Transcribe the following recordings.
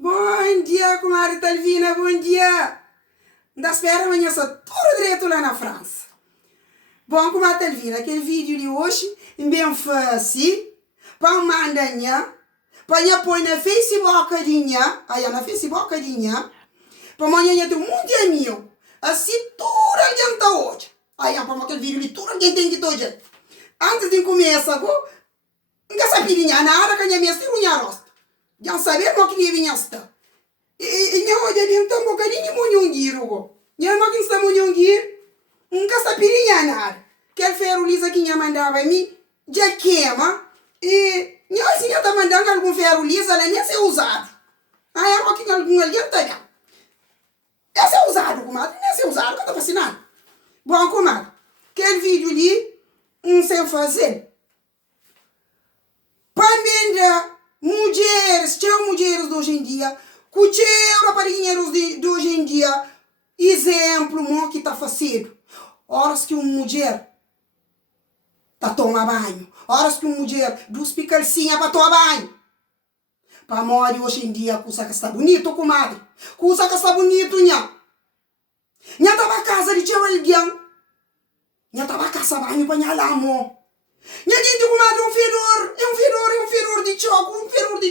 Bom dia, comadre Talvina, bom dia. Da espera amanhã só tudo direito lá na França. Bom, comadre Talvina, aquele vídeo de hoje bem fácil, para mandanha, para pôr na Facebook, aí na Facebook, para amanhã tem um monte de amigo, assim tudo alguém está hoje. Aí para aquele vídeo de tudo alguém tem que hoje. Antes de começar, não sabia nada que a minha mestra não rosta. Já sabia o que vinha esta. E minha hoje ali então um bocadinho de munhungiro. Minha irmã que está munhungiro, nunca sabia nada. Quer ferro lisa que minha mandava a mim, já queima. E minha assim está mandando algum ferro lisa, ela nem é usado. Aí é que algum ali está bem. Esse é usado, comadre, nem é usado, que eu estou fascinado. Bom, comadre, aquele vídeo ali, não sei fazer. Para mulheres, tinha mulheres de hoje em dia, cucheiro para dinheiros de hoje em dia, exemplo, mo que está fazendo. Horas que uma mulher está tomando banho, horas que uma mulher duspe calcinha para tomar banho. Para morrer hoje em dia, coisa que está bonito, comadre, coisa que está bonito, nha. Nha estava casa de tio alguém, nha estava casa banho para nha lá, mo. Minha gente, comadre, um fedor de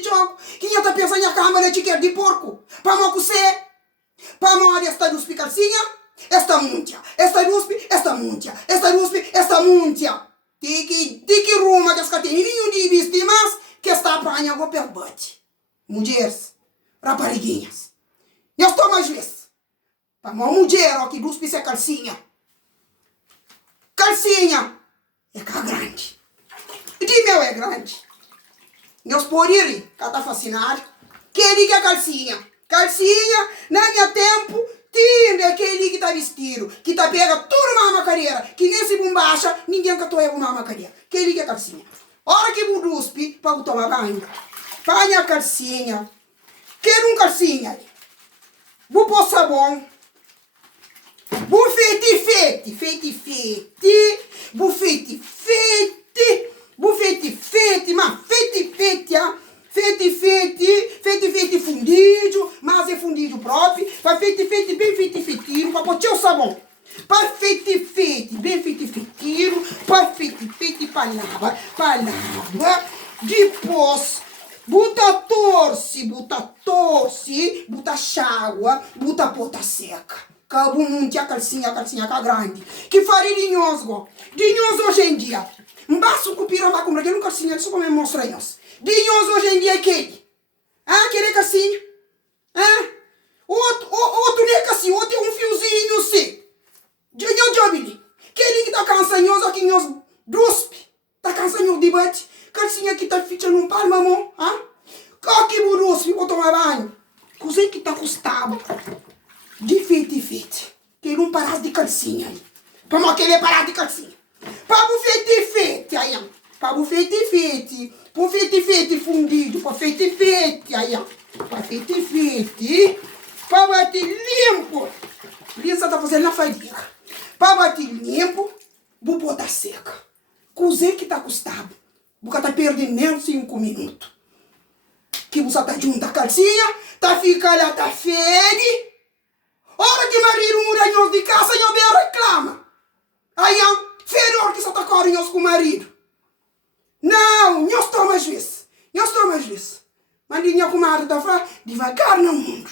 choco, que já está pensando na câmara de quer de porco. Para não cozer, para não esta duspe calcinha, esta muntia, esta duspe, esta muntia, esta duspe, esta muntia. Tiki ruma que as cateninhos de vítimas que está apanhando pelo bate. Mulheres, rapariguinhas. Eu estou mais vezes. Para uma mulher que duspe essa calcinha. Calcinha. É cá grande. De meu é grande. Meus poriri, que está fascinado. Aquele que é calcinha. Calcinha, na minha tempo, tinha aquele que está vestido, que está pega tudo uma carreira, que nem se bombacha, ninguém que toia uma carreira. Aquele que é calcinha. Hora que o duspe, para tomar banho. Panha calcinha. Quero calcinha. Vou pôr sabão. Vou feite. Vou feite, mas feite fundido, mas é fundido próprio, para feite, bem feitinho, para pôr o sabão. Para feite, bem feitinho, para feite, para lava, depois, buta torce, buta chágua, buta pota seca. Cabo não tinha calcinha cá grande. Que farinhoso hoje em dia. Mbaço cupira uma compra que não calcinha, só como mostra nós. Dinhoso hoje em dia é aquele. Aquele calcinha. Outro nem é calcinha, outro é um fiozinho assim. Jobili. Aquele que tá cansanhoso aqui nós duspe. Tá cansanhoso de bate. Calcinha que tá fichando um palmo, amor. Que buruspe, vou tomar banho. Coisa que tá custado. De feite. Quero um paraço de calcinha aí. Para não querer parar de calcinha. Para o feite aí. Para o feite. Para o feite fundido. Para o feite aí. Para feite. Para bater limpo. Lisa está fazendo na farinha. Para bater limpo. Vou botar seca. Cozer que está custado. Porque está perdendo menos 5 minutos. Que você está junto a calcinha. Tá ficando lá, tá fede. Hora que marido muda nós de casa, eu bem reclama. Aí, fedor que só tá correndo com o marido. Não, nós estamos mais vezes. Mas minha comadre tá falando, devagar no mundo.